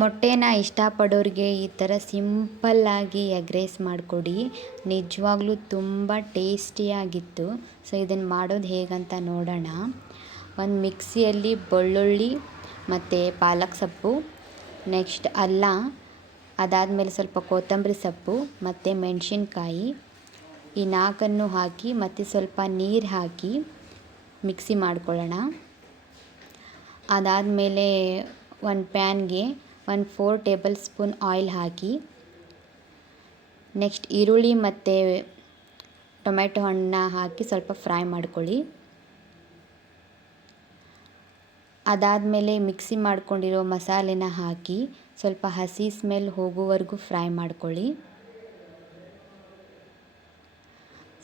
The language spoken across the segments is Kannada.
ಮೊಟ್ಟೆನ ಇಷ್ಟಪಡೋರಿಗೆ ಈ ಥರ ಸಿಂಪಲ್ಲಾಗಿ ಎಗ್ ರೈಸ್ ಮಾಡಿಕೊಡಿ. ನಿಜವಾಗ್ಲೂ ತುಂಬ ಟೇಸ್ಟಿಯಾಗಿತ್ತು. ಸೊ ಇದನ್ನು ಮಾಡೋದು ಹೇಗಂತ ನೋಡೋಣ. ಒಂದು ಮಿಕ್ಸಿಯಲ್ಲಿ ಬೆಳ್ಳುಳ್ಳಿ ಮತ್ತು ಪಾಲಕ್ ಸೊಪ್ಪು, ನೆಕ್ಸ್ಟ್ ಅಲ್ಲ, ಅದಾದಮೇಲೆ ಸ್ವಲ್ಪ ಕೊತ್ತಂಬರಿ ಸೊಪ್ಪು ಮತ್ತು ಮೆಣಸಿನ್ಕಾಯಿ, ಈ 4 ಹಾಕಿ ಮತ್ತು ಸ್ವಲ್ಪ ನೀರು ಹಾಕಿ ಮಿಕ್ಸಿ ಮಾಡ್ಕೊಳ್ಳೋಣ. ಅದಾದಮೇಲೆ ಒಂದು ಪ್ಯಾನ್ಗೆ 4 ಟೇಬಲ್ ಸ್ಪೂನ್ ಆಯಿಲ್ ಹಾಕಿ, ನೆಕ್ಸ್ಟ್ ಈರುಳ್ಳಿ ಮತ್ತು ಟೊಮೆಟೊ ಹಣ್ಣನ್ನ ಹಾಕಿ ಸ್ವಲ್ಪ ಫ್ರೈ ಮಾಡ್ಕೊಳ್ಳಿ. ಅದಾದಮೇಲೆ ಮಿಕ್ಸಿ ಮಾಡ್ಕೊಂಡಿರೋ ಮಸಾಲೆನ ಹಾಕಿ ಸ್ವಲ್ಪ ಹಸಿ ಸ್ಮೆಲ್ ಹೋಗೋವರೆಗೂ ಫ್ರೈ ಮಾಡ್ಕೊಳ್ಳಿ.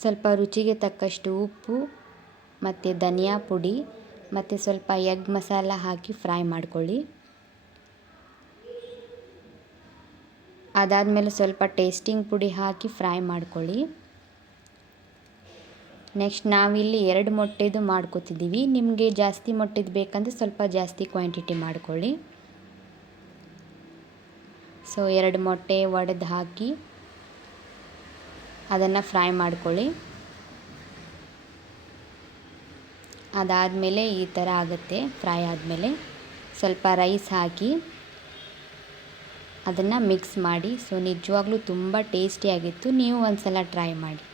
ಸ್ವಲ್ಪ ರುಚಿಗೆ ತಕ್ಕಷ್ಟು ಉಪ್ಪು ಮತ್ತು ಧನಿಯಾ ಪುಡಿ ಮತ್ತು ಸ್ವಲ್ಪ ಎಗ್ ಮಸಾಲ ಹಾಕಿ ಫ್ರೈ ಮಾಡ್ಕೊಳ್ಳಿ. ಅದಾದಮೇಲೆ ಸ್ವಲ್ಪ ಟೇಸ್ಟಿಂಗ್ ಪುಡಿ ಹಾಕಿ ಫ್ರೈ ಮಾಡ್ಕೊಳ್ಳಿ. ನೆಕ್ಸ್ಟ್ ನಾವಿಲ್ಲಿ 2 ಮೊಟ್ಟೆದು ಮಾಡ್ಕೋತಿದ್ದೀವಿ. ನಿಮಗೆ ಜಾಸ್ತಿ ಮೊಟ್ಟೆದು ಬೇಕಂದರೆ ಸ್ವಲ್ಪ ಜಾಸ್ತಿ ಕ್ವಾಂಟಿಟಿ ಮಾಡ್ಕೊಳ್ಳಿ. ಸೊ 2 ಮೊಟ್ಟೆ ಒಡೆದು ಹಾಕಿ ಅದನ್ನು ಫ್ರೈ ಮಾಡ್ಕೊಳ್ಳಿ. ಅದಾದಮೇಲೆ ಈ ಥರ ಆಗುತ್ತೆ. ಫ್ರೈ ಆದಮೇಲೆ ಸ್ವಲ್ಪ ರೈಸ್ ಹಾಕಿ ಅದನ್ನು ಮಿಕ್ಸ್ ಮಾಡಿ. ಸೊ ನಿಜವಾಗ್ಲೂ ತುಂಬ ಟೇಸ್ಟಿಯಾಗಿತ್ತು. ನೀವು ಒಂದು ಸಲ ಟ್ರೈ ಮಾಡಿ.